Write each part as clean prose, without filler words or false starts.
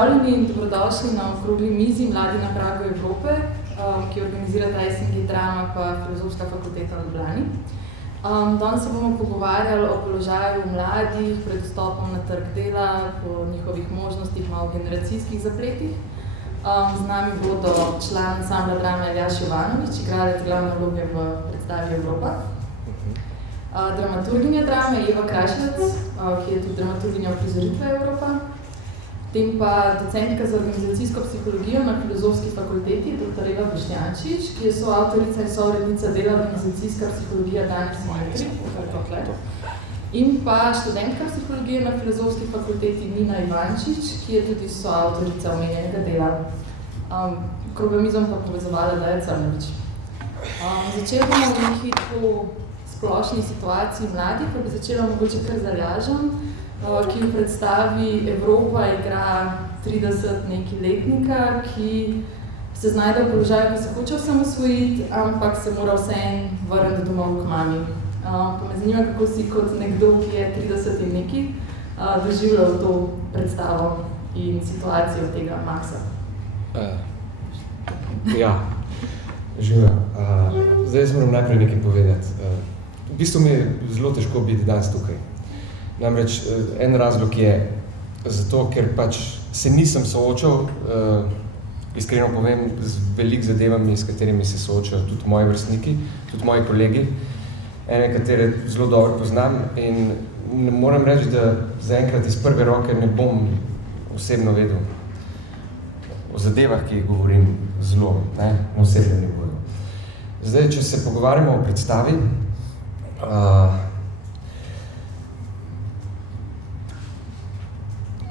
Pozdravljeni in dobrodošli na okrogli mizi Mladi na pragu Evrope, ki organizira ISNG Drama pa Filozofska fakulteta v Ljubljani. Danes se bomo pogovarjali o položaju mladih, pred vstopom na trg dela, po njihovih možnostih, malo generacijskih zapletih. Z nami bodo član ansambla drame Aljaž Jovanović, igralec glavne vloge v predstavi Evropa. Dramaturginja drame Eva Kraševec, ki je tudi dramaturginja uprizoritve Evropa. Potem pa docentka za organizacijsko psihologijo na Filozofski fakulteti, dr. Eva Boštjančič, ki je soavtorica in sovrednica dela Organizacijska psihologija danes in jutri. In pa študentka psihologije na Filozofski fakulteti Nina Ivančič, ki je tudi soavtorica omenjenega dela. Kroglomizom pa povezovala Daja Crnović. Začela bomo v neki splošni situaciji mladih, pa bi začela mogoče kar z Aljažem, ki v predstavi Evropa igra 30 neki letnika, ki se znajde v položaju, ko se hoče osamosvojiti, ampak se mora vseeno vrniti domov k mami. Pa me zanima, kako si kot nekdo, ki je 30 in neki, doživljal to predstavo in situacijo tega Maxa. Ja, življa. Zdaj jaz moram najprej nekaj povedati. V bistvu mi je zelo težko biti danes tukaj. Namreč en razlog je zato, ker pač se nisem soočal, iskreno povem, z veliko zadevami, s katerimi se soočajo tudi moji vrstniki, tudi moji kolegi, ene, katere zelo dobro poznam in moram reči, da zaenkrat iz prve roke ne bom osebno vedel o zadevah, ki jih govorim zelo, na osebnem nivoju. Zdaj, če se pogovarjamo o predstavi,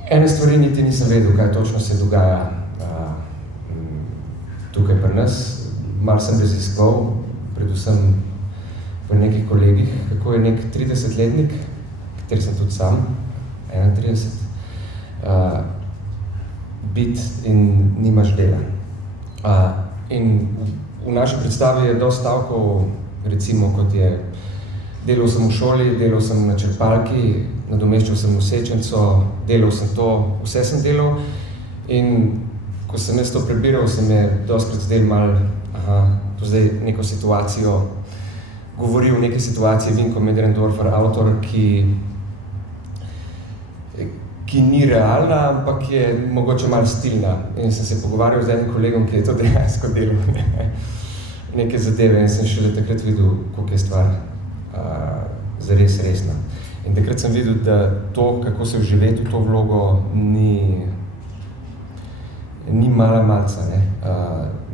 ene stvari niti nisem vedel, kaj točno se dogaja tukaj pri nas. Malo sem raziskoval, predvsem pri nekih kolegih, kako je nek 30-letnik, kateri sem tudi sam, 31, bit in nimaš dela. In v naši predstavi je dosti stavkov, recimo, kot je delal sem v šoli, delal sem na črpalki, nadomeščal sem nosečenco, delal sem to, vse sem delal in ko sem jaz to prebiral, se mi je dostikrat zdel malo, to zdaj neko situacijo, govori o neki situaciji Vinko Medrendorfer, avtor, ki ni realna, ampak je mogoče malo stilna. In sem se pogovarjal z enim kolegom, ki je to dejansko delal, neke zadeve in sem šele takrat videl, koliko je stvar zares resna. In takrat sem videl, da to, kako se vživeti v to vlogo, ni mala malca.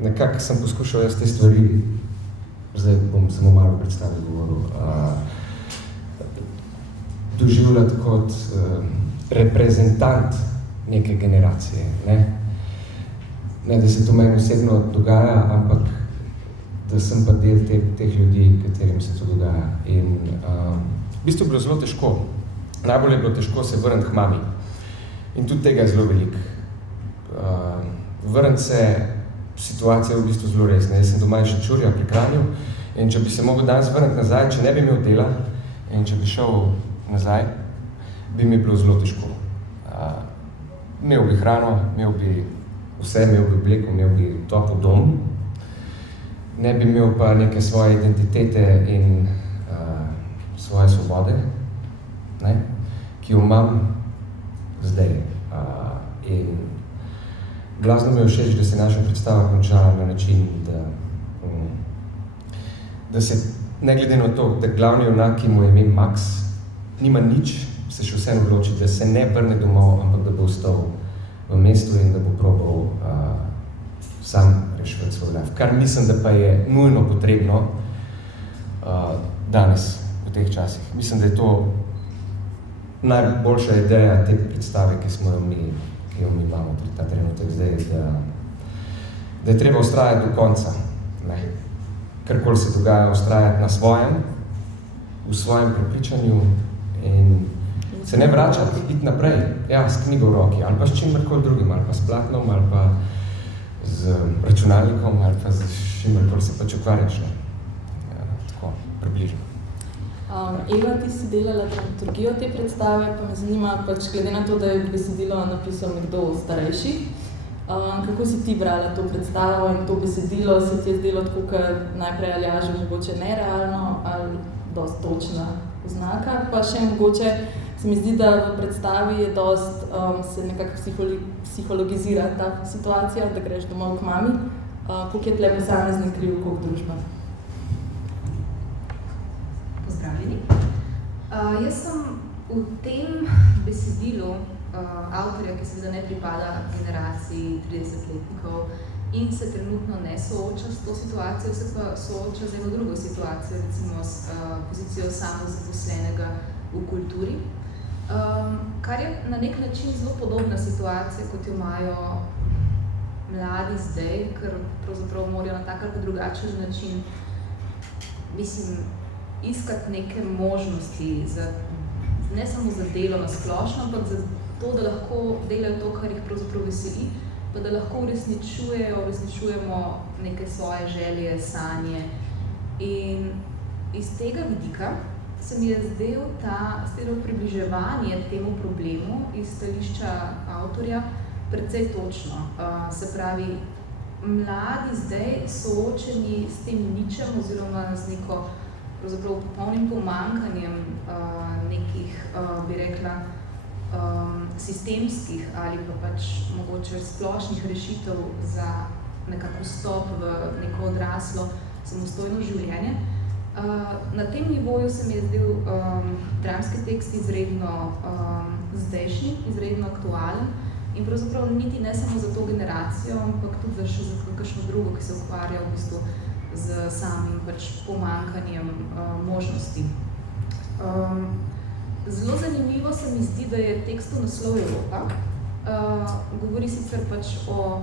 Nekako sem poskušal jaz te stvari, zdaj bom samo malo v predstavi govoril, doživljati kot reprezentant neke generacije. Ne, da se to meni osebno dogaja, ampak da sem pa del teh ljudi, katerim se to dogaja. In v bistvu je bilo zelo težko. Najbolj je bilo težko se vrniti k mami. In tudi tega je zelo veliko. Vrniti se, situacija je v bistvu zelo resna. Jaz sem doma in Šenčurja pri Kranju in če bi se mogel danes vrniti nazaj, če ne bi imel dela in če bi šel nazaj, bi mi bilo zelo težko. Imel bi hrano, imel bi vse, imel bi obleko, imel bi topel dom, ne bi imel pa neke svoje identitete in svoje svobode, ki jo imam zdaj. In glasno mi je všeč, da se naša predstava konča na način, da se, ne glede na to, da glavni junak, ki mu je ime Max, nima nič, se še vseeno odloči, da se ne vrne domov, ampak da bo ostal v mestu in da bo probal sam rešiti svoj life. Kar mislim, da pa je nujno potrebno danes, v teh časih. Mislim, da je to najboljša ideja te predstave, ki jo mi imamo ta trenutek zdaj, da je treba vztrajati do konca. Karkoli se dogaja, vztrajati na svojem, v svojem prepričanju in se ne vračati, iti naprej, s knjigo v roki, ali pa s čimrkoli drugim, ali pa s platnom, ali pa z računalnikom, ali pa z čimrkoli se pač ukvarjaš. Tako, približno. Eva, ti si delala dramaturgijo te predstave, pa me zanima, pač glede na to, da je besedilo napisal nekdo starejši, kako si ti brala to predstavo in to besedilo, se ti je zdelo tako, kot najprej Aljažu mogoče nerealno ali dosti točna oznaka, pa še mogoče se mi zdi, da v predstavi je dost, se nekako psihologizira ta situacija, da greš domov k mami, koliko je tle posamezni kriv, koliko družba. Pozdravljeni. Jaz sem v tem besedilu avtorja, ki se ne pripada generaciji 30-letnikov in se trenutno ne sooča s to situacijo, se pa sooča z eno drugo situacijo, recimo s pozicijo samozaposlenega v kulturi, kar je na nek način zelo podobna situacija, kot jo imajo mladi zdaj, ker pravzaprav morajo na tak ali drugačen način, iskati neke možnosti, ne samo za delo na splošno, ampak za to, da lahko delajo to, kar jih pravzaprav veseli, pa da lahko uresničujemo neke svoje želje, sanje. In iz tega vidika se mi je zdelo približevanje temu problemu iz stališča avtorja precej točno. Se pravi, mladi zdaj soočeni s tem ničem oziroma z neko pravzaprav popolnim pomanjkanjem nekih, bi rekla, sistemskih ali pa pač mogoče splošnih rešitev za nekako vstop v neko odraslo samostojno življenje. Na tem nivoju se mi je zdel dramski tekst izredno zdajšnji, izredno aktualen in pravzaprav niti ne samo za to generacijo, ampak tudi še za kakšno drugo, ki se ukvarja v bistvu z samim pač pomanjkanjem možnosti. Zelo zanimivo se mi zdi, da je tekst v naslovu Evropa. Govori sicer pač o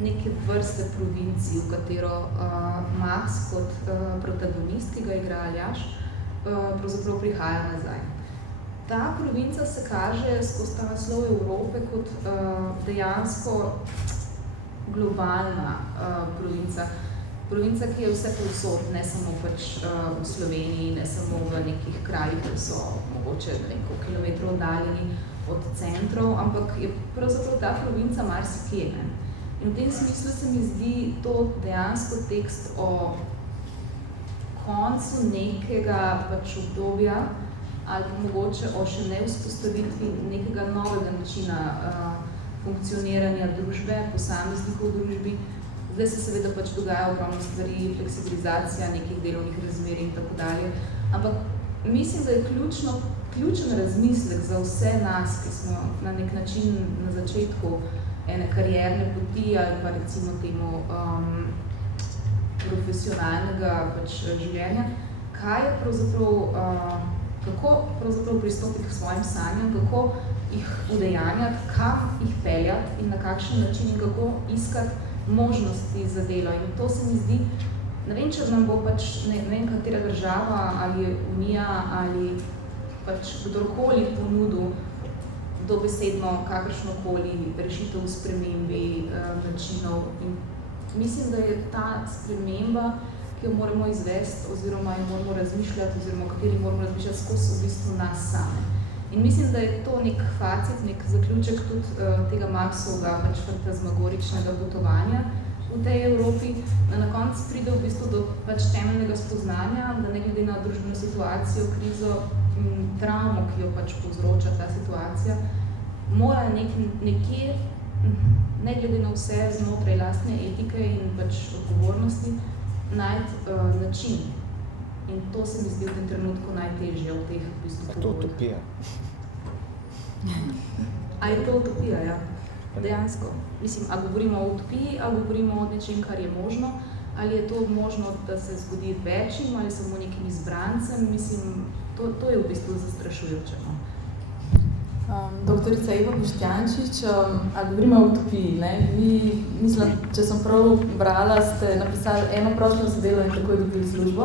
neke vrste provinciji, v katero Max kot protagonist, ki ga igra Aljaž, pravzaprav prihaja nazaj. Ta provinca se kaže skozi ta naslov Evrope kot dejansko globalna provinca. Provinca, ki je vse povsod, ne samo pač v Sloveniji, ne samo v nekih krajih, ki so mogoče nekaj kilometrov oddaljeni od centrov, ampak je pravzaprav ta provinca marsikje. In v tem smislu se mi zdi to dejansko tekst o koncu nekega pač obdobja ali pa mogoče o še ne vzpostavitvi nekega novega načina funkcioniranja družbe, posameznikov v družbi. Zdaj se seveda pač dogaja ogromno stvari, fleksibilizacija nekih delovnih razmerij in tako dalje. Ampak mislim, da je ključen razmislek za vse nas, ki smo na nek način na začetku ene karierne poti ali pa recimo temu profesionalnega pač življenja, kaj je pravzaprav, kako pravzaprav pristopiti k svojim sanjam, kako jih udejanjati, kam jih peljati in na kakšen način in kako iskati možnosti za delo. In to se mi zdi, ne vem, če nam bo pač, ne vem, katera država ali Unija ali pač kdorkoli ponudil dobesedno kakršnokoli rešitev v spremembi načinov. In mislim, da je ta sprememba, ki jo moramo izvesti oziroma jo moramo razmišljati oziroma o kateri moramo razmišljati skozi v bistvu nas same. In mislim, da je to nek facit, nek zaključek tudi tega Maxovega pač fantazmagoričnega potovanja v tej Evropi, da na koncu pride v bistvu do pač temeljnega spoznanja, da ne glede na družbeno situacijo, krizo in travmo, ki jo pač povzroča ta situacija, mora nekje, ne glede na vse znotraj lastne etike in pač odgovornosti, najti način. In to se mi zdi v tem trenutku najtežje v teh v bistvu pogovorih. A to utopija? A je to utopija, ja. Dejansko. Mislim, a govorimo o utopiji, a govorimo o nečem, kar je možno, ali je to možno, da se zgodi večjim ali samo nekim izbrancem, mislim, to je v bistvu zastrašujoče. Doktorica Eva Boštjančič, ali govorimo o utopiji, ne? Vi, mislim, če sem prav brala, ste napisali eno prošnjo za delo in takoj dobili službo.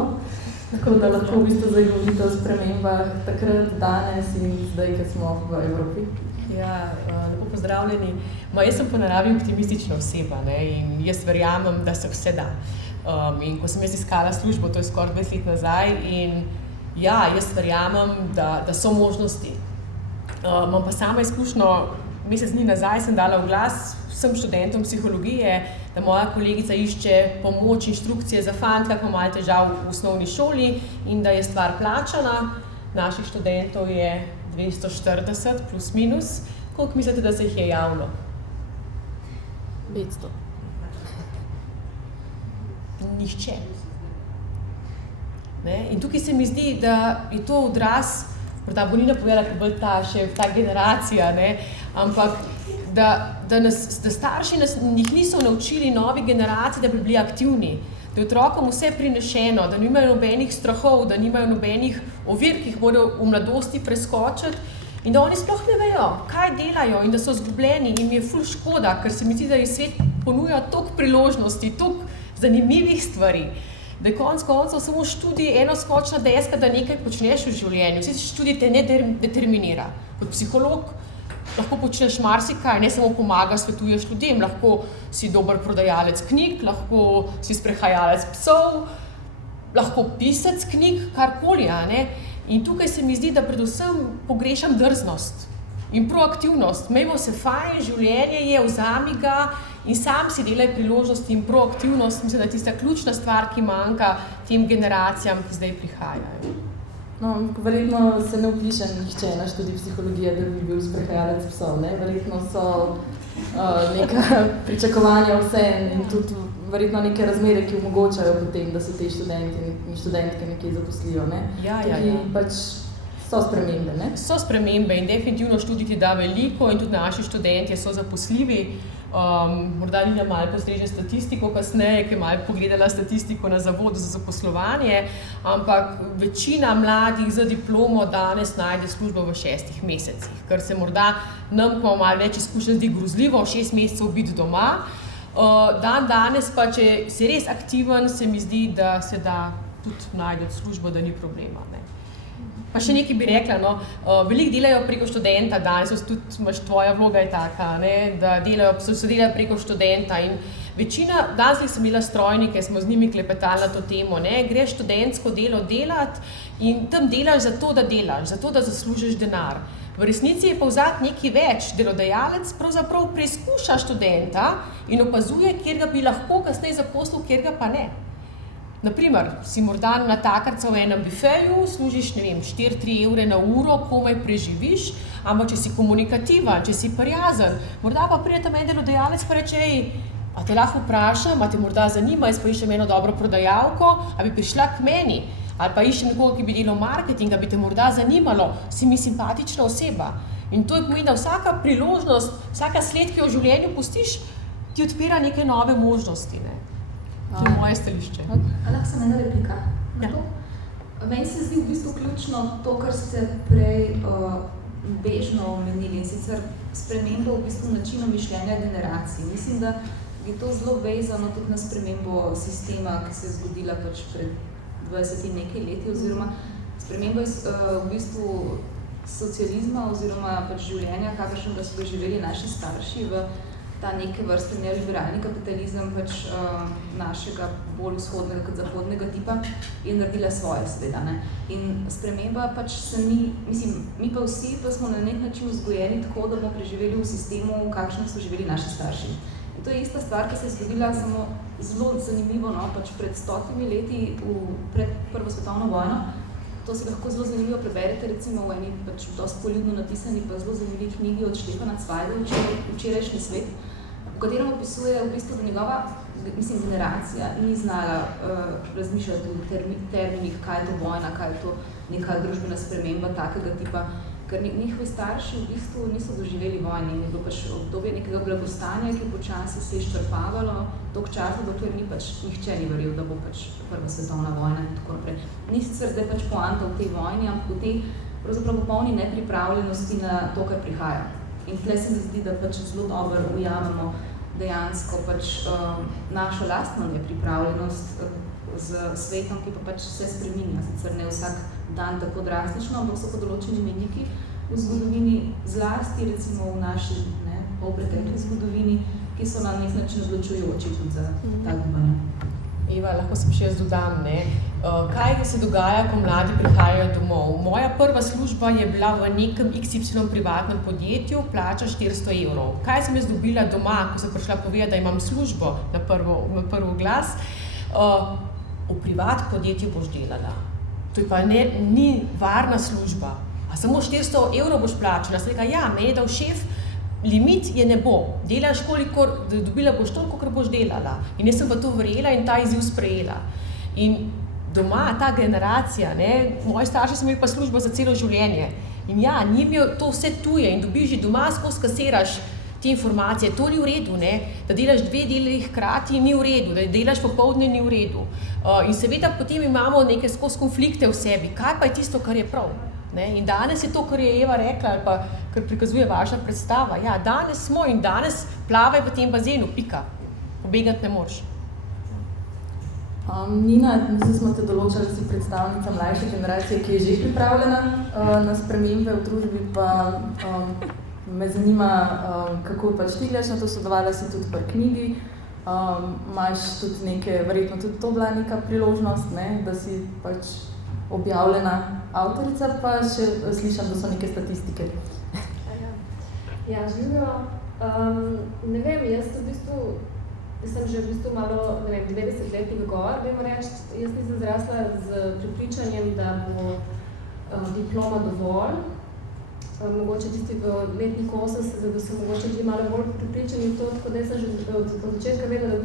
Tako da lahko v bistvu zdaj govorite o spremembah takrat, danes in zdaj, ko smo v Evropi. Ja, lepo pozdravljeni. Jaz sem po naravi optimistična oseba, ne, in jaz verjamem, da se vse da. In ko sem jaz iskala službo, to je skoraj 20 let nazaj, in Ja, jaz verjamem, da so možnosti. Imam pa sama izkušnjo, mesec dni nazaj sem dala v glas vsem študentom psihologije, da moja kolegica išče pomoč, inštrukcije za fanta, ki ima malo težav v osnovni šoli in da je stvar plačana. Naših študentov je 240 plus minus. Koliko mislite, da se jih je javilo? 500. Nihče. Ne? In tukaj se mi zdi, da je to odraz, morda bo Nina povedala, ker bolj ta generacija, ne? Ampak da starši njih niso naučili novi generaciji, da bi bili aktivni, da je otrokom vse prinešeno, da nimajo nobenih strahov, da nimajo nobenih ovir, ki jih morajo v mladosti preskočiti in da oni sploh ne vejo, kaj delajo in da so izgubljeni in mi je ful škoda, ker se mi zdi, da je svet ponuja toliko priložnosti, toliko zanimivih stvari, da je konec koncev samo študij eno skočna deska, da nekaj počneš v življenju. Vsi študij te ne determinira. Kot psiholog lahko počneš marsikaj, ne samo pomagaš, svetuješ ljudem, lahko si dober prodajalec knjig, lahko si sprehajalec psov, lahko pisec knjig, karkoli, ne? In tukaj se mi zdi, da predvsem pogrešam drznost in proaktivnost. Imejmo se fajn, življenje je, vzami ga in sam si delaj priložnosti in proaktivnost. Mislim, da je tista ključna stvar, ki manjka tem generacijam, ki zdaj prihajajo. No, verjetno se ne vpiše nihče na študij psihologije, da bi bil sprehajalec psov, ne? Verjetno so neka pričakovanja vse in tudi verjetno neke razmere, ki omogočajo potem, da se te študenti in študentke nekje zaposlijo, ne? Ja. Pač so spremembe, ne? So spremembe in definitivno študij ti da veliko in tudi naši študentje so zaposljivi. Morda Nina malo postreže statistiko kasneje, ki je malo pogledala statistiko na Zavodu za zaposlovanje, ampak večina mladih z diplomo danes najde službo v 6 mesecih, kar se morda nam, ko malo več izkušenj, zdi grozljivo, 6 mesecev biti doma. Danes pa, če si res aktiven, se mi zdi, da se da tudi najde službo, da ni problema, ne. Pa še nekaj bi rekla, no, veliko delajo preko študenta danes, tudi tvoja vloga je taka, ne, da se delajo preko študenta in večina, danes sem imela strojnike, smo z njimi klepetali na to temo, ne, greš študentsko delo delati in tam delaš zato, da zaslužiš denar. V resnici je pa vzad nekaj več, delodajalec pravzaprav preizkuša študenta in opazuje, kjer ga bi lahko kasneje zaposlil, kjer ga pa ne. Naprimer, si morda natakarca v enem bifeju, služiš, 4-3 evre na uro, komaj preživiš, ampak če si komunikativen, če si prijazen, morda pa pride tam en delodajalec pa reče, a te lahko vprašam, a te morda zanima, jaz pa iščem eno dobro prodajalko, a bi prišla k meni, ali pa iščem nekoga, ki bi delal marketing, a bi te morda zanimalo, si mi simpatična oseba. In to je pomeni, da vsaka priložnost, vsaka sled, ki jo v življenju pustiš, ti odpira neke nove možnosti, ne. To je moje stališče. Lahko sem ena replika na to? Meni se zdi v bistvu ključno to, kar ste prej bežno omenili, in sicer spremembo v bistvu načina mišljenja generacij. Mislim, da je to zelo vezano tudi na spremembo sistema, ki se je zgodila pač pred 20 in nekaj leti, oziroma spremembo v bistvu socializma oziroma pač življenja, kakršnega so doživeli naši starši v ta neke vrste neoliberalni kapitalizem pač našega bolj vzhodnega kot zahodnega tipa je naredila svoje, seveda, ne. In sprememba pač se ni, mislim, mi pa vsi pa smo na nek način vzgojeni tako, da bomo preživeli v sistemu, v kakšnem so živeli naši starši. In to je ista stvar, ki se je zgodila samo zelo zanimivo, no, pač pred 100 leti, pred Prvo svetovno vojno. To si lahko zelo zanimivo preberete, recimo v eni pač dosti poljudno napisani pa zelo zanimivi knjigi od Štefana Cvajda, Včerajšnji svet, v katerem opisuje v bistvu, da njegova, generacija ni znala razmišljati v terminih, kaj je to vojna, kaj je to neka družbena sprememba takega tipa, ker njihovi starši v bistvu niso doživeli vojne in je bilo pač obdobje nekega blagostanja, ki počasi se je izčrpavalo dolgo časa, dokler ni pač nihče ni verjel, da bo pač Prva svetovna vojna in tako naprej. Ni sicer zdaj pač poanta v tej vojni, ampak v tej pravzaprav popolni nepripravljenosti na to, kar prihaja. In tle se mi zdi, da pač zelo dobro ujamemo dejansko pač našo lastno nepripravljenost z svetom, ki pa pač vse spreminja. Sicer ne vsak dan tako drastično, ampak so pa določeni mejniki v zgodovini, zlasti recimo v naši polpretekli zgodovini, ki so na nek način odločujoči tudi za ta gibanja. Eva, lahko sem še jaz dodam, ne. Kaj se dogaja, ko mladi prihajajo domov? Moja prva služba je bila v nekem XY privatnem podjetju, plača 400 evrov. Kaj sem jaz dobila doma, ko sem prišla povedati, da imam službo na prvo glas? V privat podjetju boš delala. To je pa ni varna služba. A samo 400 evrov boš plačala? Sem rekla, ja, meni je dal šef, limit je ne bo. Delaš kolikor, dobila boš toliko, kolikor boš delala. In jaz sem pa to verjela in ta izziv sprejela. In doma, ta generacija, moji starši so imeli pa službo za celo življenje. In ja, njim je to vse tuje in dobiš že doma, skozi kasiraš te informacije. To ni v redu, da delaš 2 deli hkrati, ni v redu, da delaš popoldne, ni v redu. In seveda potem imamo neke skozi konflikte v sebi. Kaj pa je tisto, kar je prav? In danes je to, kar je Eva rekla, ali pa kar prikazuje vaša predstava. Ja, danes smo in danes plavaj v tem bazenu, pika. Pobegati ne moreš. Nina, mislim, smo te določali, da si predstavnica mlajše generacije, ki je že pripravljena na spremembe v družbi, pa me zanima, kako pač ti gledaš na to, sodelovala si tudi pri knjigi, imaš tudi neke, verjetno tudi to bila neka priložnost, da si pač objavljena avtorica, pa še slišam, da so neke statistike. Ja, živjo. Ne vem, jaz sem že v bistvu malo, 90-letnik gor, dajmo reči, jaz nisem zrasla z prepričanjem, da bo diploma dovolj. Mogoče tisti v letnik 80, da so mogoče tudi malo bolj prepričani v to, tako da sem že od začetka vedela,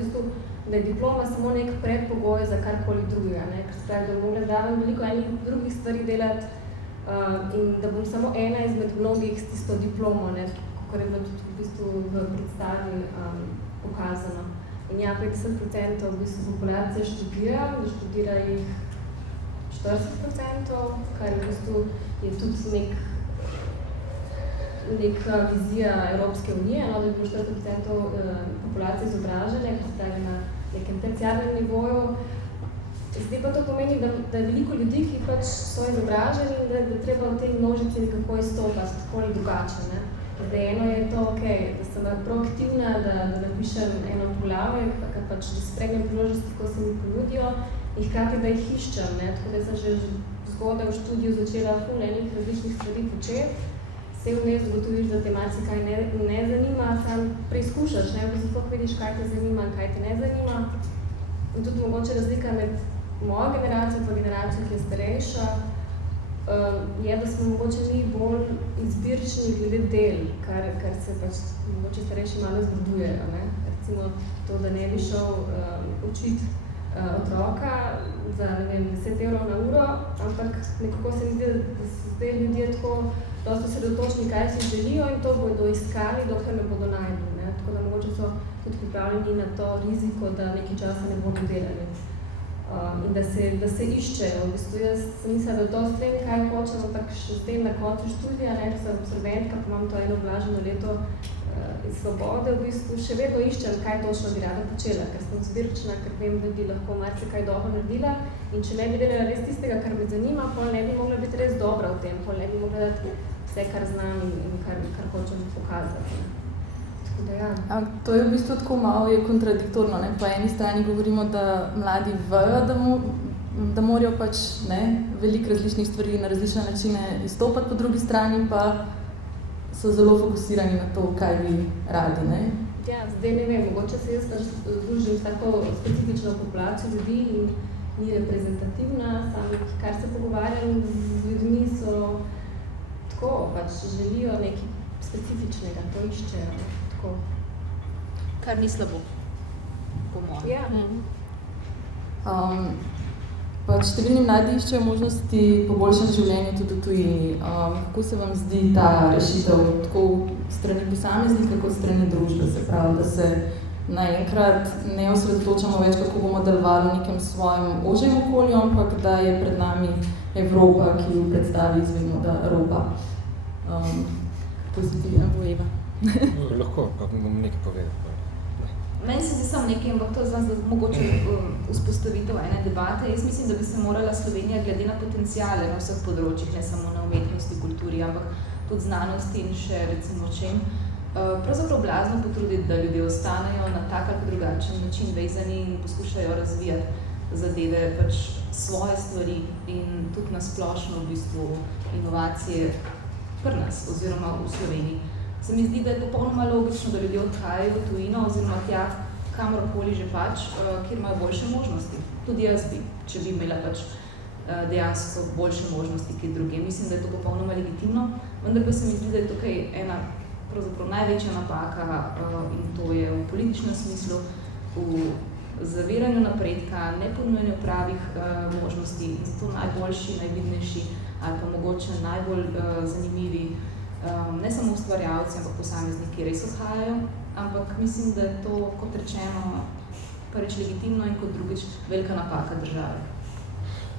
da je diploma samo nek predpogoj za karkoli drugega, ker se pravi, da bom mogla zraven veliko enih drugih stvari delati in da bom samo ena izmed mnogih s tisto diplomo, kakor je bilo tudi v bistvu v predstavi pokazano. In ja, 50% v bistvu populacije študira, da študira jih 40%, kar v bistvu je tudi neka vizija Evropske unije, da bi bilo 40% populacije izobražene, ki se pravi na nekem terciarnem nivoju. Zdaj pa to pomeni, da je veliko ljudi, ki pač so izobraženi in da je treba v tej množici nekako izstopati, tako ali drugače. Zdaj, eno je to, da sem proaktivna, da napišem eno poglavje, da spremljam priložnosti, ko se mi ponudijo in hkrati, da jih iščem. Tako da sem že zgodaj v študiju začela ful enih različnih stvari početi. Se vmes ugotoviš, da te marsikaj ne zanima, sam preizkušaš, zato vidiš, kaj te zanima in kaj te ne zanima. In tudi mogoče razlika med mojo generacijo in generacijo, ki je starejša, je, da smo mogoče mi bolj izbirčni glede del, kar se pač mogoče starejši malo zgledujejo. Recimo to, da ne bi šel učiti otroka za 10 evrov na uro, ampak nekako se mi zdi, da so zdaj ljudje tako dosti sredotočni, kaj si želijo in to bodo iskali, dokler ne bodo najdli. Tako da mogoče so tudi pripravljeni na to riziko, da nekaj časa ne bodo delali. In da se iščejo. V bistvu jaz sem mislila, da dosti vem, kaj hočem, ampak še s tem na koncu študija, sem absolventka, pa imam to eno blaženo leto iz svobode, v bistvu še vedno iščem, kaj točno bi rada počela, ker sem zbirčna, ker vem, da bi lahko marsikaj dobro naredila in če ne bi delala res tistega, kar me zanima, pol ne bi mogla biti res dobra v tem, pol ne bi mogla dati vse, kar znam in kar hočem pokazati. Ja. To je v bistvu tako malo kontradiktorno. Po eni strani govorimo, da mladi vejo, da morajo pač veliko različnih stvari na različne načine izstopati, po drugi strani pa so zelo fokusirani na to, kaj bi radi. Ja, zdaj ne vem, mogoče se jaz združim s tako specifično populacijo ljudi in ni reprezentativna, sami, kar se pogovarjam z ljudmi, so tako, pač želijo nekaj specifičnega, to iščejo. Kar ni slabo, po mojem. Ja. Pač številni mladi iščejo možnosti poboljšanja življenja tudi v tujini. Kako se vam zdi ta rešitev, tako strani posameznika kot strani družbe, se pravi, da se naenkrat ne osredotočamo več, kako bomo delovali v nekem svojem ožjem okolju, ampak da je pred nami Evropa, ki v predstavi izvedno, da ropa. Pozitivno bo Eva. Lahko, pa bom nekaj povedal. Meni se zdi samo nekaj, ampak to je mogoče vzpostavitev ene debate. Jaz mislim, da bi se morala Slovenija glede na potenciale na vseh področjih, ne samo na umetnosti, kulturi, ampak tudi znanosti in še recimo čem, pravzaprav blazno potruditi, da ljudje ostanejo na tak ali drugačen način vezani in poskušajo razvijati. zadeve, pač svoje stvari in tudi nasplošno v bistvu inovacije pri nas oziroma v Sloveniji. Se mi zdi, da je popolnoma logično, da ljudje odhajajo v tujino oziroma tja, kamorkoli že pač, kjer imajo boljše možnosti. Tudi jaz bi, če bi imela pač dejansko boljše možnosti, ki druge. Mislim, da je to popolnoma legitimno, vendar pa se mi zdi, da je tukaj ena pravzaprav največja napaka in to je v političnem smislu, v zaviranju napredka, neponujanju pravih možnosti in zato najboljši, najvidnejši ali pa mogoče najbolj zanimivi ne samo ustvarjalci, ampak posamezniki res odhajajo, ampak mislim, da je to, kot rečeno, prvič legitimno in kot drugič velika napaka države.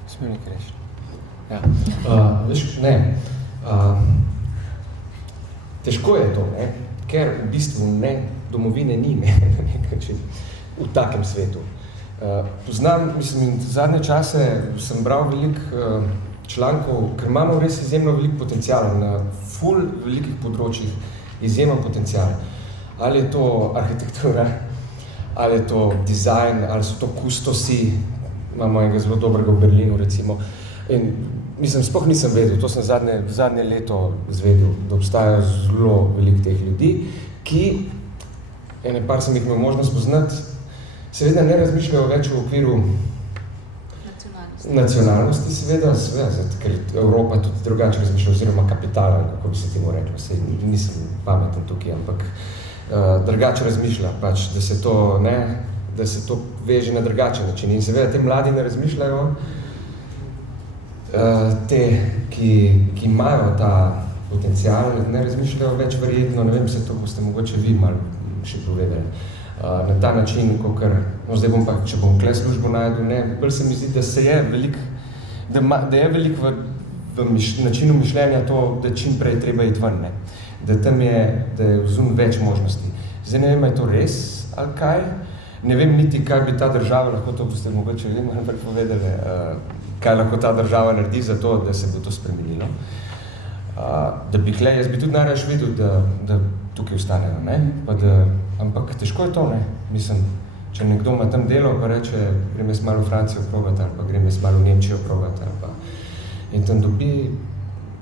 Smem nekaj reči? Ja. Veš, ne. Težko je to, ne? Ker v bistvu ne, domovine ni, ne, na nek način, v takem svetu. Poznam, mislim, zadnje čase sem bral veliko člankov, ker imamo res izjemno veliko potenciala na ful velikih področjih, izjemen potencial. Ali je to arhitektura, ali je to dizajn, ali so to kustosi, imamo enega zelo dobrega v Berlinu, recimo. In mislim, sploh nisem vedel, to sem zadnje leto zvedel, da obstajajo zelo veliko teh ljudi, ki, ene par sem jih imel možnost poznati, seveda ne razmišljajo več v okviru nacionalnosti, seveda, ker Evropa tudi drugače razmišlja, oziroma kapitala, kako bi se temu reklo, nisem pameten tukaj, ampak drugače razmišlja, pač, da se to veže na drugačen način. In seveda, te mladi ne razmišljajo, te, ki imajo ta potencial, ne razmišljajo več verjetno, ne vem, se to boste mogoče vi malo še povedali. Na ta način, kakor, no zdaj bom pa, če bom kle službo najdu, ne, bolj se mi zdi, da se je veliko, da je veliko v načinu mišljenja to, da čim prej treba iti ven, ne. Da tam je, da je vzum več možnosti. Zdaj ne vem, je to res ali kaj, ne vem niti, kaj bi ta država, lahko to boste mogoče vi malo povedali, kaj lahko ta država naredi za to, da se bo to spremenilo. Da bi kle, jaz bi tudi najraje videl, da tukaj ostanejo, ne, pa da, ampak težko je to, ne, mislim, če nekdo ima tam delo, pa reče, grem jaz malo v Francijo probati, ali pa grem jaz malo v Nemčijo probati, ali pa, in tam dobi,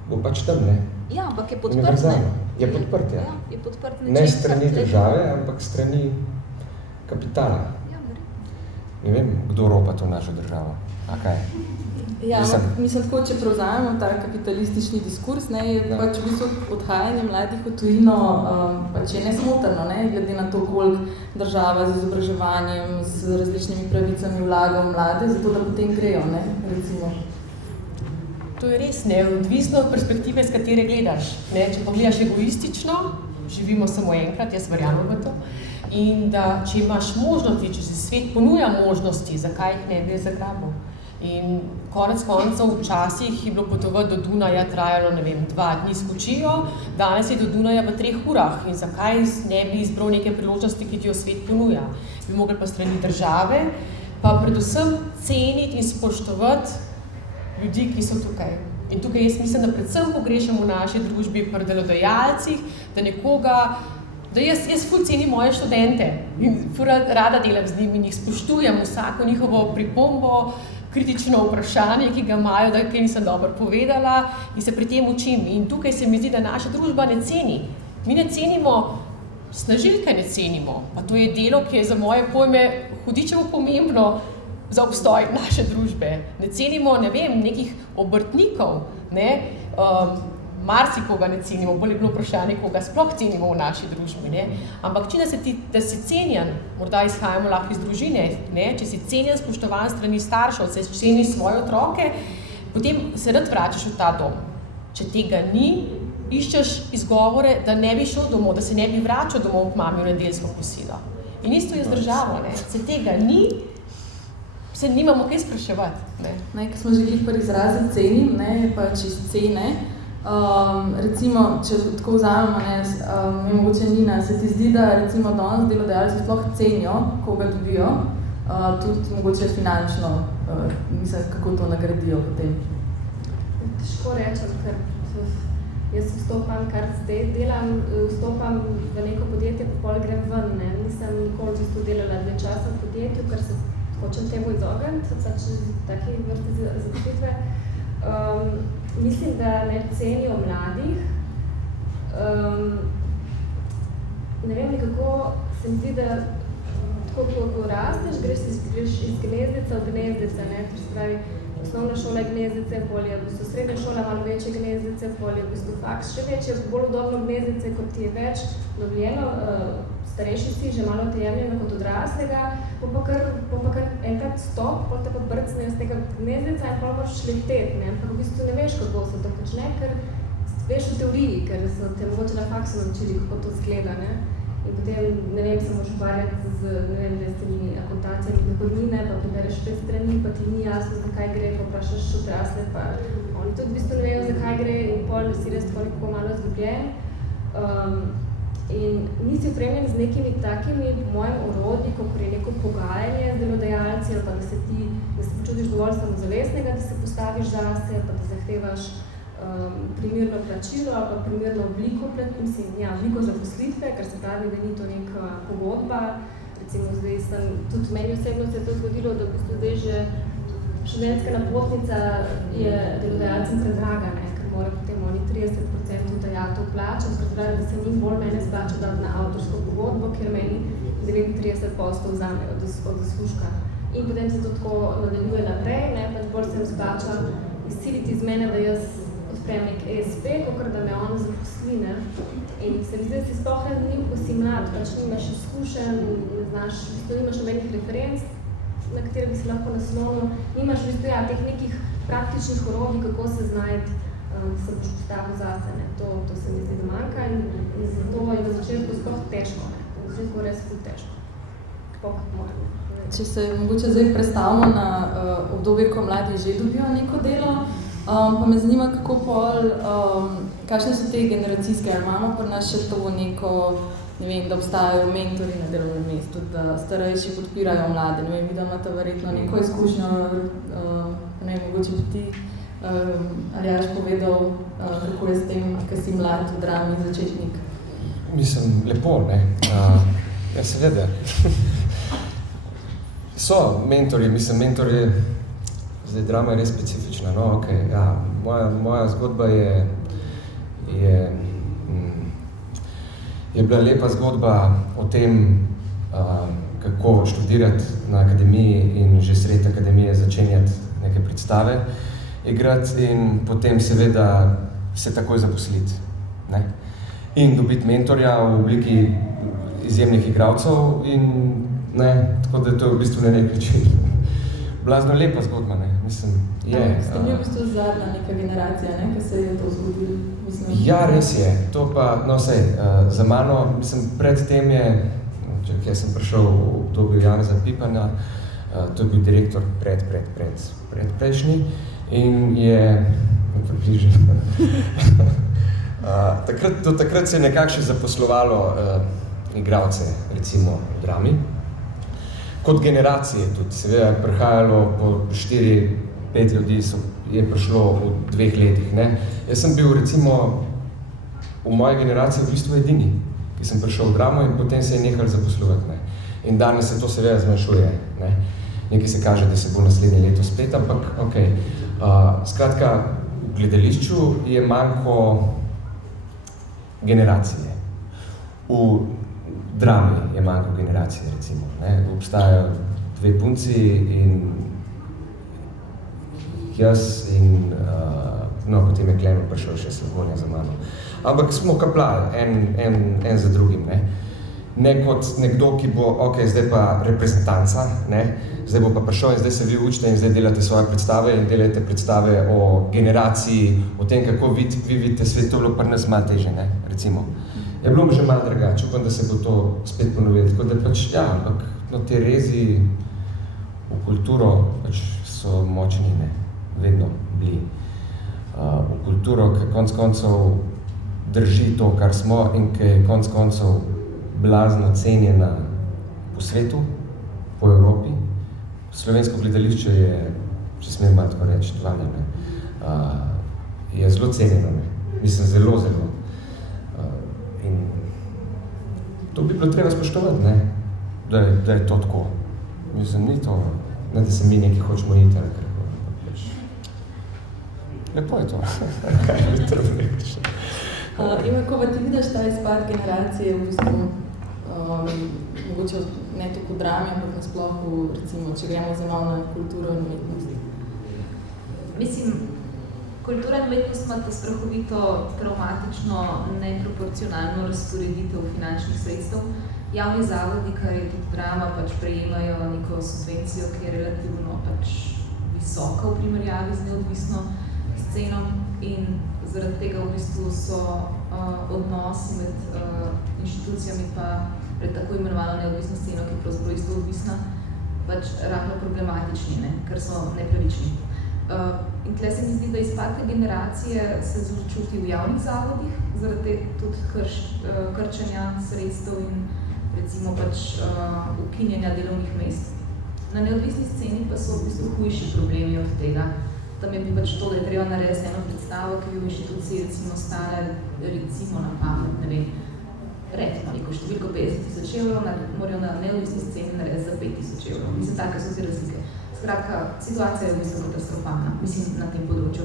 bo pač tam, ne. Ja, ampak je podprt, ne. Je podprt, ja. Ja, je podprt ne strani države, ampak strani kapitala. Ja, verjetno. Ne vem, kdo ropa to našo državo, a kaj? Ja, mislim tako, če prevzamemo ta kapitalistični diskurs, ne, je pač v bistvu odhajanje mladih v tujino pač je nesmotrno, ne, glede na to, koliko država z izobraževanjem, z različnimi pravicami vlaga v mlade, zato da potem grejo, ne, recimo. To je res neodvisno od perspektive, z katere gledaš. Ne? Če pogledaš egoistično, živimo samo enkrat, jaz verjamem v to, in da če imaš možnosti, če se svet ponuja možnosti, zakaj jih ne bi zagrabil. In konec koncev včasih je bilo potovati do Dunaja trajalo, ne vem, 2 dni s kočijo, danes je do Dunaja v 3 urah in zakaj ne bi izbral neke priložnosti, ki ti jo svet ponuja. Bi mogli pa strani države, pa predvsem ceniti in spoštovati ljudi, ki so tukaj. In tukaj jaz mislim, da predvsem pogrešamo v naši družbi pri delodajalcih, da nekoga, da jaz ful cenim moje študente in ful rada delam z njimi in jih spoštujem vsako njihovo pripombo, kritično vprašanje, ki ga imajo, da kaj nisem dobro povedala in se pri tem učim. In tukaj se mi zdi, da naša družba ne ceni. Mi ne cenimo, snažilke ne cenimo, pa to je delo, ki je za moje pojme hudičevo pomembno za obstoj naše družbe. Ne cenimo, ne vem, nekih obrtnikov, ne, marsikoga ne cenimo, bolj je bilo vprašanje, koga sploh cenimo v naši družbi, ne. Ampak če da si cenjen, morda izhajamo lahko iz družine, ne, če si cenjen, spoštovan strani staršev, se ceniš svoje otroke, potem se rad vračaš v ta dom. Če tega ni, iščeš izgovore, da ne bi šel domov, da se ne bi vračal domov k mami v nedeljsko kosilo. In isto je z državo, ne. Se tega ni, se nimamo kaj spraševati, ne. Ne, ko smo že pri izrazu cenim, ne, pa čist cene, recimo, če tako vzamemo, ne, mogoče Nina, se ti zdi, da recimo danes delodajalci sploh cenijo, koga dobijo, tudi mogoče finančno, mislim, kako to nagradijo potem? Težko rečem, ker jaz vstopam, kar zdaj delam, vstopam v neko podjetje, pa pol grem ven, ne. Nisem nikoli čisto delala dlje časa v podjetju, ker se hočem temu izogniti, pač take vrste zaposlitve. Mislim, da ne cenijo mladih. Ne vem, nekako se mi zdi, da tako, ko rasteš, greš iz gnezdica v gnezdice, ne? To se pravi, osnovna šola je gnezdice, pol je v bistvu srednja šola, malo večje gnezdice, pol je v bistvu faks še večje, bolj udobno gnezdice, kot ti je več dobljeno, starejši si, že malo te jemljeno kot odraslega, pa kar enkrat stop, pol te pa brcne iz tega gnezdica in pol moraš leteti, ne? Ampak v bistvu ne veš, kako se to počne, ker veš v teoriji, ker so te mogoče na faksu naučili, kako to zgleda, ne? In potem, ne vem, se moraš ukvarjati z, ne vem, s temi akontacijami dohodnine, pa prebereš 5 strani, pa ti ni jasno, zakaj gre, pa vprašaš odrasle, pa oni tudi v bistvu ne vejo, zakaj gre in pol si res tako malo izgubljen. In nisi opremljen z nekimi takimi, po mojem, orodji, kot je neko pogajanje z delodajalci, ali pa da se počutiš dovolj samozavestnega, da se postaviš zase, pa da zahtevaš primerno plačilo ali pa primerno obliko zaposlitve, ker se pravi, da ni to neka pogodba. Recimo zdaj tudi meni osebno se je to zgodilo, da v bistvu zdaj že študentska napotnica je delodajalcem predraga, ne, ker mora potem oni 30% dajatov plačati, ker pravi, da se njim bolj mene splača dati na avtorsko pogodbo, ker meni 39% vzamejo od zaslužka. In potem se to tako nadaljuje naprej, ne, pač bolj se mi splača izsiliti iz mene, da jaz odprem nek ESP, kakor da me on zaposli, ne. In se mi zdi, da si sploh ne ko si mlad, pač nimaš izkušenj, ne znaš, v bistvu nimaš nobenih referenc, na katere bi se lahko naslonil, nimaš v bistvu teh nekih praktičnih orodij, kako se znajti, da se boš postavil zase, ne. To se mi zdi, da manjka in zato je v začetku sploh težko, ne. V začetku res ful težko. Kako moram. Če se mogoče zdaj predstavimo na obdobje, ko mladi že dobijo neko delo, pa me zanima, kako pol, kakšne so te generacijske, ali imamo pri nas še to neko, ne vem, da obstajajo mentori na delovnem mestu, da starejši podpirajo mlade, ne vem, da imate verjetno neko izkušnjo, ne vem, mogoče bi ti Aljaž povedal, kako je s tem, ko si mlad v drami začetnik. Mislim, lepo, ne? Ja, seveda. So mentori, mislim, mentor je, zdaj drama je res specifična, no, okej, ja, moja zgodba je bila lepa zgodba o tem, kako študirati na akademiji in že sred akademije začenjati neke predstave igrati in potem seveda se takoj zaposliti, ne, in dobiti mentorja v obliki izjemnih igralcev in ne, tako da to je v bistvu na nek način blazno lepa zgodba, ne, mislim, je. Ste mi v bistvu zadnja neka generacija, ne, ki se je to zgodilo, mislim. Ja, res je, to pa, no sej, za mano, mislim, pred tem je, če sem prišel v obdobju Janeza Pipana, to je bil direktor predprejšnji in je, približno, do takrat se je nekako še zaposlovalo igralce, recimo v drami. Kot generacije tudi, seveda je prihajalo po 4-5 ljudi, je prišlo v 2 letih, ne. Jaz sem bil recimo v moji generaciji v bistvu edini, ki sem prišel v dramo in potem se je nehal zaposlovati, ne. In danes se to seveda zmanjšuje, ne. Nekaj se kaže, da se bo naslednje leto spet, ampak okej. Skratka, v gledališču je manjko generacije. V drami je manjko generacije, recimo, ne. Obstajajo 2 punci in jaz in, no, potem je Klemen prišel še Slagonja za mano. Ampak smo kapljali en za drugim, ne. Ne kot nekdo, ki bo, okej, zdaj pa reprezentanca, ne, zdaj bo pa prišel in zdaj se vi učite in zdaj delate svoje predstave in delate predstave o generaciji, o tem, kako vi vidite svet, to bilo pri nas malo teže, ne, recimo. Je bilo že malo drugače, upam, da se bo to spet ponovilo, tako da pač, ja, ampak no, te rezi v kulturo pač so močni, ne, vedno bili. V kulturo, ki konc koncev drži to, kar smo in ki je konc koncev blazno cenjena po svetu, po Evropi. Slovensko gledališče je, če smem malo tako reči, je zelo cenjeno, ne. Mislim, zelo. In to bi bilo treba spoštovati, ne, da je to tako. Mislim, ni to ne da se mi nekaj hočemo iti, ali kar lepo je to. Kaj je treba reči? Ima, ko ti vidiš ta izpad generacije, v bistvu, mogoče ne toliko v drami, ampak nasploh, recimo, če gremo zdaj malo na kulturo in umetnost. Mislim, kultura in umetnost ima to strahovito, traumatično, neproporcionalno razporeditev finančnih sredstev. Javni zavodi, kar je tudi drama, pač prejemajo neko subvencijo, ki je relativno pač visoka v primerjavi z neodvisno sceno in zaradi tega v bistvu so odnosi med inštitucijami pa pred tako imenovano neodvisno sceno, ki je pravzaprav isto odvisna, pač rahno problematični, ne? Ker so nepravični. In tle se mi zdi, da izpadke generacije se začuti v javnih zavodih, zaradi tudi krčenja sredstev in recimo pač ukinjanja delovnih mest. Na neodvisni sceni pa so v bistvu hujši problemi od tega. Tam je pač to, da je treba narediti eno predstavo, ki bi v inštituciji recimo stale, recimo na pamet, ne vem, recimo neko številko 50 000 €, morajo na neodvisni sceni narediti za 5 000 €. Mislim, take so te razlike. Skratka, situacija je v bistvu katastrofalna, mislim, na tem področju.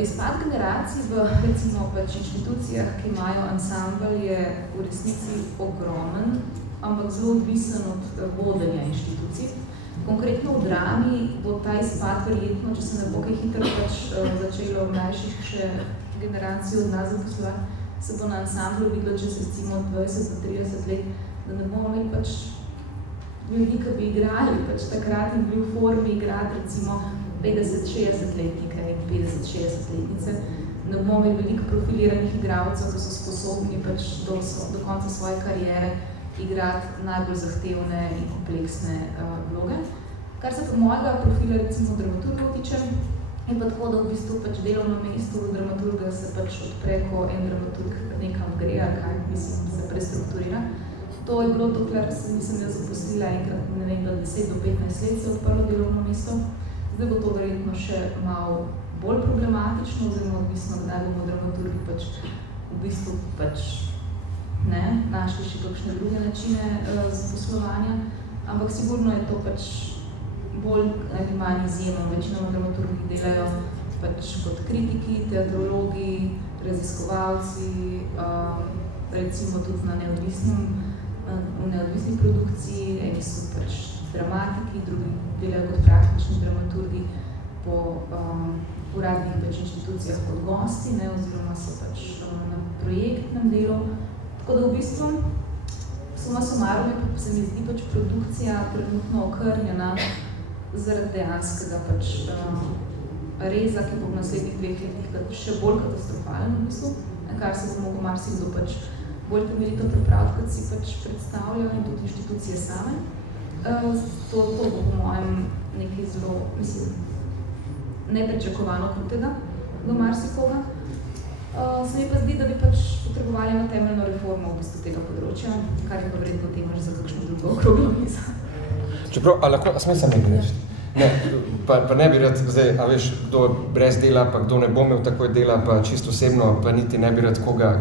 Izpad generacij v, recimo, pač inštitucijah, ki imajo ansambl, je v resnici ogromen, ampak zelo odvisen od vodenja inštitucij. Konkretno v drami bo ta izpad verjetno, če se ne bo kaj hitro pač začelo v mlajših še generacij od nas zaposlovati, se bo na ansamblu videlo čez recimo 20 do 30 let, da ne bomo imeli pač ljudi, ki bi igrali, pač takrat in bili v formi igrati recimo 50-60 letnike in 50-60 letnice. Ne bomo imeli veliko profiliranih igralcev, ki so sposobni pač do konca svoje kariere igrati najbolj zahtevne in kompleksne vloge. Kar se pa mojega profila recimo dramaturgov tiče, je pa tako, da v bistvu pač delovno mesto dramaturga se pač odpre, ko en dramaturg nekam gre, ali kaj, mislim, se prestrukturira. To je bilo dokler nisem jaz zaposlila enkrat, ne vem, da 10 do 15 let se odprlo delovno mesto. Zdaj bo to verjetno še malo bolj problematično, oziroma odvisno, kdaj bomo dramaturgi pač v bistvu pač našli še kakšne druge načine zaposlovanja, ampak sigurno je to pač bolj ali manj izjemno. Večinoma dramaturgi delajo pač kot kritiki, teatrologi, raziskovalci, recimo tudi na neodvisni produkciji, eni so pač dramatiki, drugi delajo kot praktični dramaturgi po uradnih pač inštitucijah kot gosti, oziroma so pač na projektnem delu. Tako da v bistvu, suma sumarum, se mi zdi pač produkcija trenutno okrnjena zaradi dejanskega pač reza, ki bo v naslednjih 2 letih še bolj katastrofalen v bistvu, na kar se bo mogel marsikdo pač bolj temeljito pripraviti, kot si pač predstavljajo in tudi inštitucije same. To bo po mojem nekaj zelo, mislim, nepričakovano krutega do marsikoga. Se mi pa zdi, da bi pač potrebovali eno temeljno reformo v bistvu tega področja, kar je pa verjetno temaš za kakšno drugo okroglo mizo. Čeprav, a lahko, smej sem nekaj reči? Ne, pa ne bi rad zdaj, a veš, kdo brez dela, pa kdo ne bo imel takoj dela, pa čisto osebno, pa niti ne bi rad koga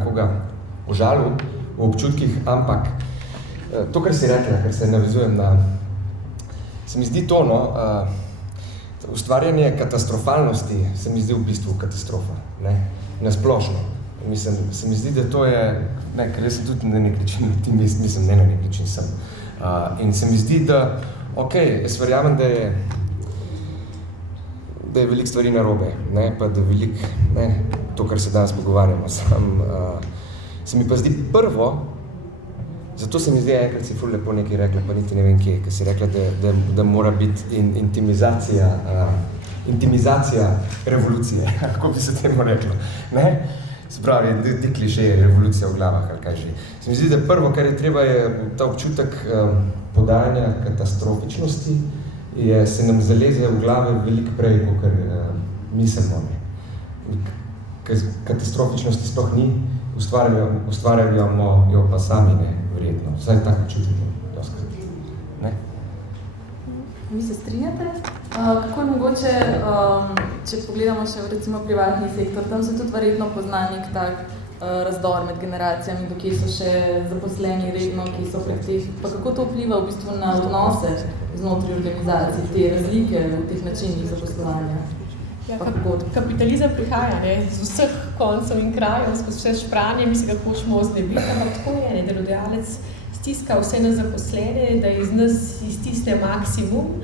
užalil v občutkih, ampak to, kar si rekla, ker se navizujem na... Se mi zdi to, ustvarjanje katastrofalnosti se mi zdi v bistvu katastrofa, ne? Nasplošno. Mislim, se mi zdi, da to je, ne, ker jaz sem tudi na nek način optimist, mislim, ne na nek način sem. In se mi zdi, da, jaz verjamem, da je veliko stvari narobe, ne, pa da veliko, ne, to, kar se danes pogovarjamo, se mi pa zdi prvo, zato se mi zdi, enkrat si ful lepo nekaj rekla, pa niti ne vem kje, ker si rekla, da mora biti intimizacija revolucije, kako bi se temu reklo, ne? Se pravi, ti klišeji, revolucija v glavah, ali kaj že. Se mi zdi, da prvo, kar je treba, je ta občutek podajanja katastrofičnosti, se nam zaleze v glave veliko prej, kot mislimo. Katastrofičnosti sploh ni, ustvarjamo jo pa sami, ne, verjetno. Vsaj tako čutimo, doskrat. Ne? Vi se strinjate? Kako je mogoče, če pogledamo še recimo privatni sektor, tam se tudi verjetno pozna nek tak razdor med generacijami, do kje so še zaposleni redno, kje so prek teh, pa kako to vpliva v bistvu na odnose znotraj organizacij, te razlike v teh načinih zaposlovanja? Ja, kapitalizem prihaja z vseh koncev in krajev, skozi vse špranje, mi se ga hočemo znebiti, ampak tako je, delodajalec stiska vse na zaposlene, da iz nas iztisne maksimum,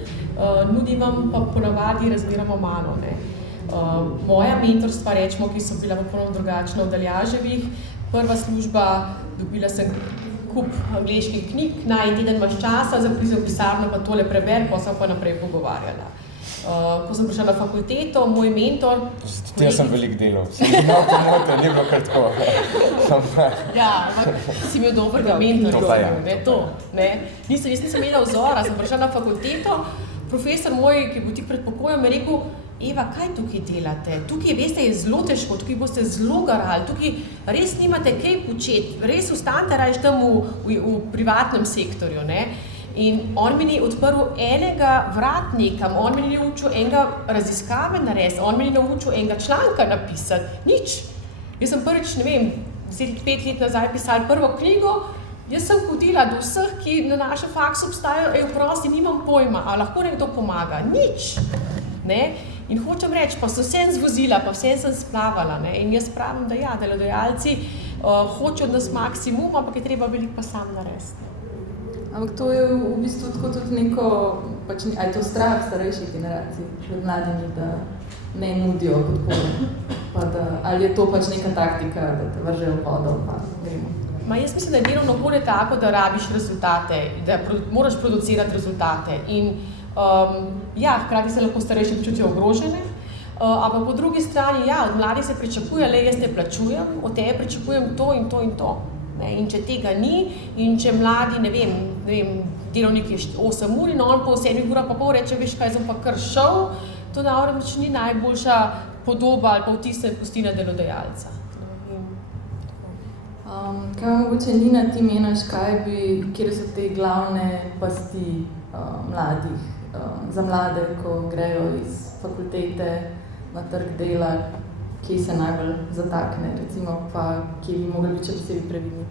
nudi vam pa ponavadi razmeroma malo. Moja mentorstva, rečemo, ki so bila popolnoma drugačna od Aljaževih, prva služba, dobila sem kup angleških knjig, na en teden imaš časa, zaprizel v pisarno, pa tole preber, pa sem pa naprej pogovarjala. Ko sem prišla na fakulteto, moj mentor... Jaz sem velik delal, sem imel pomote, ni bilo kar tako. Ja, ampak si imel dobrega mentorja. Jaz nisem imela vzora, sem prišla na fakulteto, profesor moj, ki bo tik pred pokojem, je rekel, Eva, kaj tukaj delate? Tukaj, veste, je zelo težko, tukaj boste zelo garali, tukaj res nimate kaj početi, res ostanite raje tam v privatnem sektorju. In on mi ni odprl enega vratnika, on mi ni naučil enega raziskave narediti, on mi ni naučil enega članka napisati, nič. Jaz sem prvič, 5 let nazaj pisala prvo knjigo, jaz sem hodila do vseh, ki na našem faksu obstajajo, prosti, nimam pojma, a lahko nekdo pomaga, nič. In hočem reči, pa sem vsem zvozila, pa vsem sem splavala. In jaz pravim, da ja, delodajalci hočejo od nas maksimum, ampak je treba veliko pa sam narediti. Ampak to je v bistvu tako tudi neko, a je to strah starejših generacij pred mladimi, da ne nudijo podpore? Ali je to neka taktika, da te vržejo vodo, pa gremo? Jaz mislim, da je delovno okolje tako, da rabiš rezultate, da moraš producirati rezultate. In hkrati se lahko starejši počutijo ogrožene, ampak po drugi strani, od mladih se pričakuje, jaz te plačujem, od tebe pričakujem to in to in to. In če tega ni, in če mladi, delovnik je 8 ur in on po 7 urah pa pol reče, veš kaj, sem pa kar šel, to namreč ni najboljša podoba ali pa vtis se pusti na delodajalca. Kaj mogoče, Nina, ti meniš, kjer so te glavne pasti mladih, za mlade, ko grejo iz fakultete na trg dela, kje se najbolj zatakne, recimo, pa kje bi mogli biti še posebej previdni?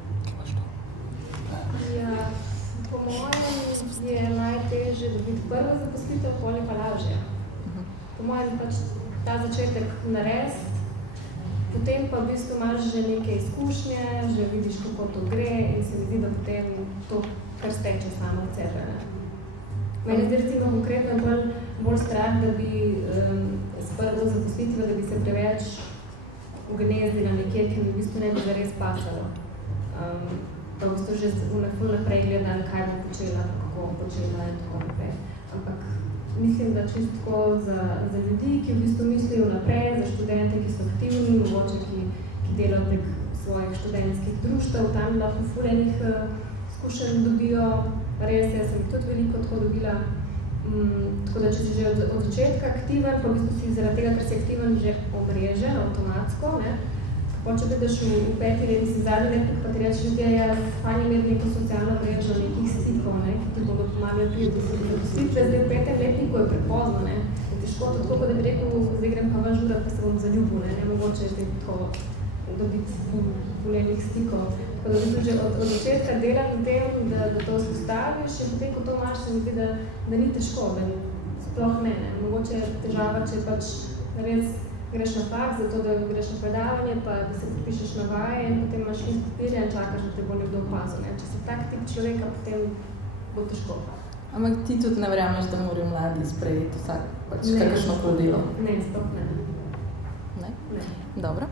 Po mojem je najtežje dobiti prvo zaposlitev, poli pa lažje. Po mojem ta začetek narediti, potem pa v bistvu imaš že neke izkušnje, že vidiš, kako to gre in se mi zdi, da potem to kar steče samo od sebe. Meni zdi recimo konkretno bolj strah, da bi s prvo zaposlitvijo, da bi se preveč ugnezdila nekje, ki mi v bistvu ne bi zares pasalo. Pa v bistvu že ful naprej gledam, kaj bom počela, kako bom počela in tako naprej. Ampak mislim, da čisto za ljudi, ki v bistvu mislijo naprej, za študente, ki so aktivni, mogoče, ki delajo prek svojih študentskih društev, tam lahko ful enih izkušenj dobijo. Res, jaz sem tudi veliko tako dobila, tako da če si že od začetka aktiven, pa v bistvu si zaradi tega, ker si aktiven že omrežen, avtomatsko, pa če vidiš v 5. letni si zadnji letnik, pa ti rečeš, da je fajn imeti neko socialno mrežo, nekih stikov, ki ti bodo pomagali priti do zaposlitve. Zdaj v 5. letniku je prepozno, je težko to tako, da bi rekel, zdaj grem pa ven žurat, pa se bom zaljubil, ne mogoče je tako dobiti voljenih stikov. Tako da v že od začetka delam na tem, da to vzpostaviš in potem, ko to imaš, se mi zdi, da ni težko, da sploh ne. Mogoče je težava, če res greš na faks, zato da greš na predavanje, pa da se podpišeš na vaje in potem imaš list papirja in čakaš, da te bo nekdo opazil. Če si tak tip človeka, potem bo težko. Ampak ti tudi ne verjameš, da morajo mladi sprejeti vsak kakršnokoli delo? Ne, sploh ne. Ne? Dobro.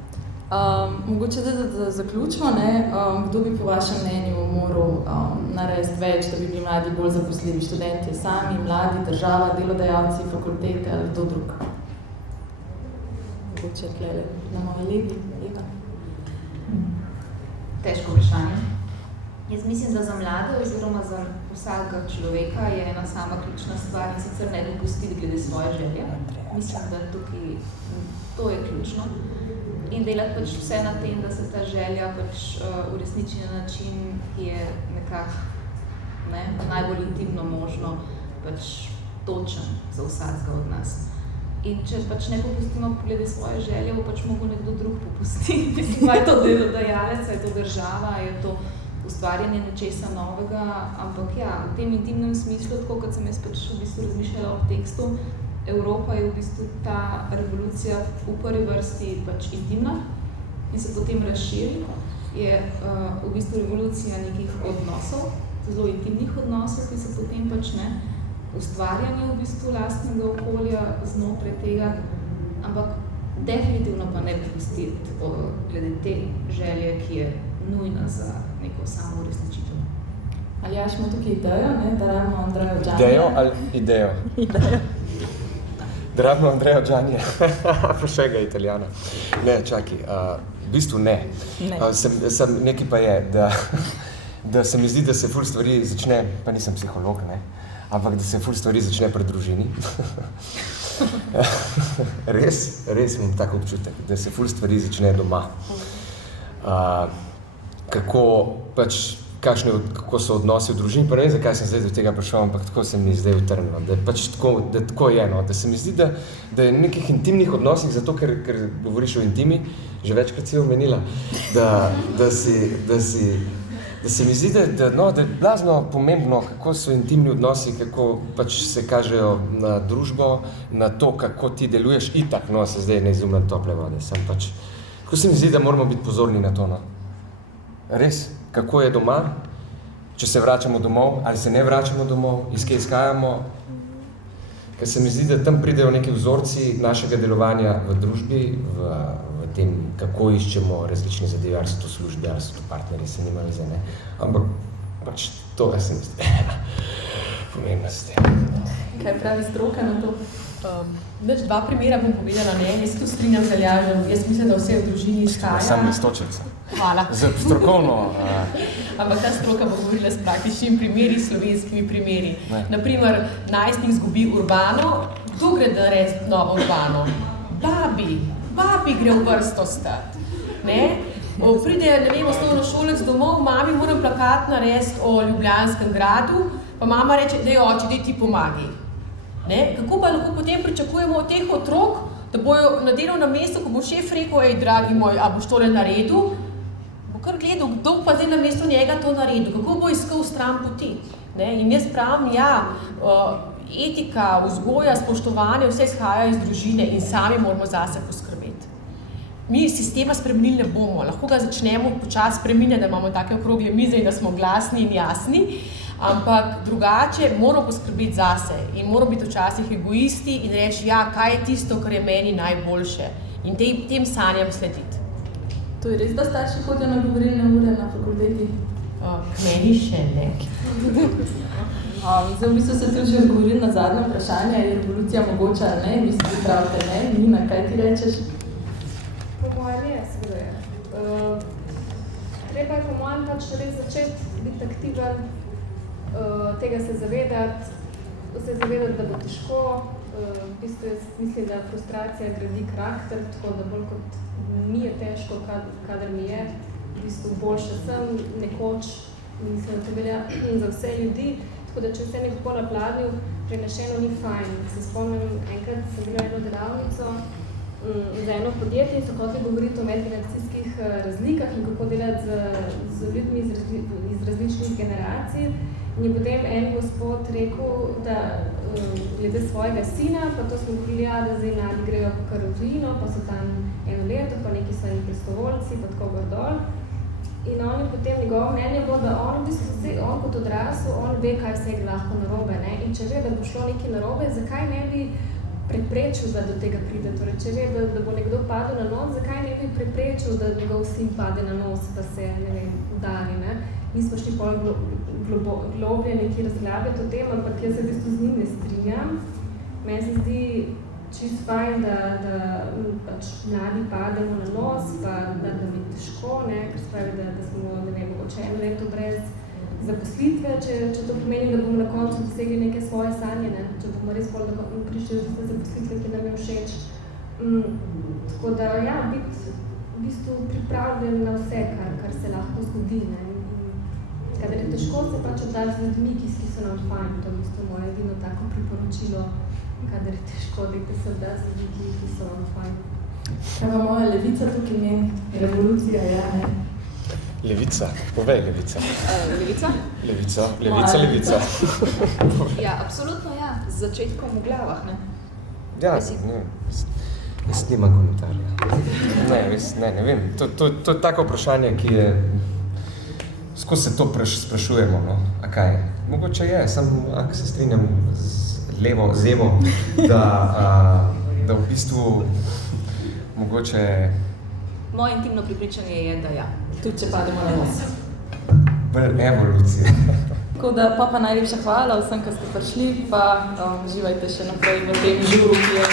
Mogoče da zaključimo, kdo bi po vašem mnenju moral narediti več, da bi bili mladi bolj zaposljivi, študenti sami, mladi, država, delodajalci, fakultete ali kdo drug? Mogoče tlele na moje levi, Eva. Težko vprašanje. Jaz mislim, da za mlade oziroma za vsakega človeka je ena sama ključna stvar in sicer ne dopustiti glede svoje želje. Mislim, da tukaj to je ključno. In delati vse na tem, da se ta želja uresniči na način, ki je nekako najbolj intimno možno točen za vsakega od nas. In če ne popustimo glede svoje želje, bo mogel nekdo drug popustiti. pusti. Mislim, je to delodajalec, je to država, je to ustvarjanje nečesa novega, ampak ja, v tem intimnem smislu, tako kot sem jaz pač v bistvu razmišljala o tekstu, Evropa je v bistvu ta revolucija v prvi vrsti pač intimna in se potem razširi, je v bistvu revolucija nekih odnosov, zelo intimnih odnosov, ki se potem pač ustvarjanje v bistvu lastnega okolja znotraj tega, ampak definitivno pa ne popustiti glede te želje, ki je nujna za neko samo uresničitev. Ali jaš ima tukaj idejo, da rabimo Andrejo Džanija? Idejo ali idejo? Idejo. Da rabimo Andrejo Džanija, pa še ga Italijana. Ne, čakaj, v bistvu ne. Nekaj pa je, da se mi zdi, da se ful stvari začne, pa nisem psiholog, ampak da se ful stvari začne pri družini. Res imam tak občutek, da se ful stvari začne doma. Kako so odnosi v družini, pa ne vem, zakaj sem zdaj do tega prišel, ampak tako se mi zdaj utrnilo, da tako je, da se mi zdi, da je v nekih intimnih odnosih, zato ker govoriš o intimi, že večkrat si omenila, da se mi zdi, da je blazno pomembno, kako so intimni odnosi, kako pač se kažejo na družbo, na to, kako ti deluješ, itak, se zdaj ne izumljam tople vode, kako se mi zdi, da moramo biti pozorni na to, Res, kako je doma, če se vračamo domov, ali se ne vračamo domov, iz kje izhajamo, ker se mi zdi, da tam pridejo neki vzorci našega delovanja v družbi, v tem, kako iščemo različne zadeve, ali so to službe, ali so to partnerji, se nima veze, ampak pač to, se mi zdi, pomembno s tem. Kaj pravi stroka na to? Dva primera bom povedala, jaz se tu strinjam z Aljažem, jaz mislim, da vse v družini izhaja. Sam listočevca. Hvala. Za strokovno. Ampak ta stroka bo govorila s praktičnimi primeri, slovenskimi primeri. Naprimer, najstnik zgubi Urbano, kdo gre narediti novo Urbano? Babi gre v vrsto stati. Pride, osnovnošolec domov, mami moram plakat narediti o Ljubljanskem gradu, pa mama reče, daj oči, daj ti pomagi. Kako pa lahko potem pričakujemo od teh otrok, da bojo na delovnem mestu, ko bo šef rekel, ej, dragi moj, a boš tole naredil, bo kar gledal, kdo pa zdaj na mesto njega to naredil, kako bo iskal stran poti. In jaz pravim, etika, vzgoja, spoštovanje, vse izhaja iz družine in sami moramo zase poskrbeti. Mi sistema spremenili ne bomo, lahko ga začnemo počasi spreminjati, da imamo take okrogle mize in da smo glasni in jasni, ampak drugače moramo poskrbeti zase in moramo biti včasih egoisti in reči, kaj je tisto, kar je meni najboljše in tem sanjam slediti. To je res, da starši hodijo na govorilne ure na fakulteti? K meni še ne. Zdaj v bistvu se tudi že odgovorili na zadnje vprašanje, je revolucija mogoča ali ne, vi se pripravite, ne? Nina, kaj ti rečeš? Po mojem je, seveda je. Treba je po mojem pač res začeti biti aktiven, tega se zavedati, da bo težko. V bistvu jaz mislim, da frustracija gradi karakter, tako da bolj kot mi je težko, kadar mi je, v bistvu boljše sem nekoč, mislim, da to velja za vse ljudi, tako da če vse nekako na pladnju prenešeno ni fajn. Se spomnim, enkrat sem bila eno delavnico za eno podjetje in so hoteli govoriti o medgeneracijskih razlikah in kako delati z ljudmi iz različnih generacij. In je potem en gospod rekel, da glede svojega sina, pa to smo govorili, da zdaj mladi grejo po Karolino, pa so tam eno leto, pa neki so eni prostovoljci, pa tako gor dol. In on je potem, njegovo mnenje bilo, da on kot odrasel, on ve, kaj vse je lahko narobe. In če ve, da bo šlo nekaj narobe, zakaj ne bi preprečil, da do tega pride? Torej, če ve, da bo nekdo padel na nos, zakaj ne bi preprečil, da njegov sin pade na nos, pa se, udari, Mi smo šli pol globlje nekaj razglabljati o tem, ampak jaz se v bistvu z njim ne strinjam. Meni se zdi čisto fajn, da pač mladi pademo na nos, pa da mi težko, ker spravi, da smo, mogoče eno leto brez zaposlitve, če to pomeni, da bomo na koncu dosegli neke svoje sanje, če bomo res prišli do tiste zaposlitve, ki nam je všeč. Tako da, biti v bistvu pripravljen na vse, kar se lahko zgodi. Kadar je težko, se pač oddati z ljudmi, ki so nam fajn. To je v bistvu moje edino tako priporočilo, kadar je težko, da se oddati z ljudmi, ki so nam fajn. Kaj pa moja levica tukaj meni? Revolucija, ja, ne. Levica, povej levica. Levica? Levica. Ja, absolutno ja, z začetkom v glavah, ne? Ja, ne, jaz nimam komentarja. Ne vem. To je tako vprašanje, ki je, skozi se to sprašujemo, no, a kaj? Mogoče je, ako se strinjam z Evo, da v bistvu mogoče... Moje intimno prepričanje je, da ja. Tudi če pademo na nos. Evolucija. Tako da pa najlepša hvala vsem, ki ste prišli, pa uživajte še naprej v tem žuru, ki je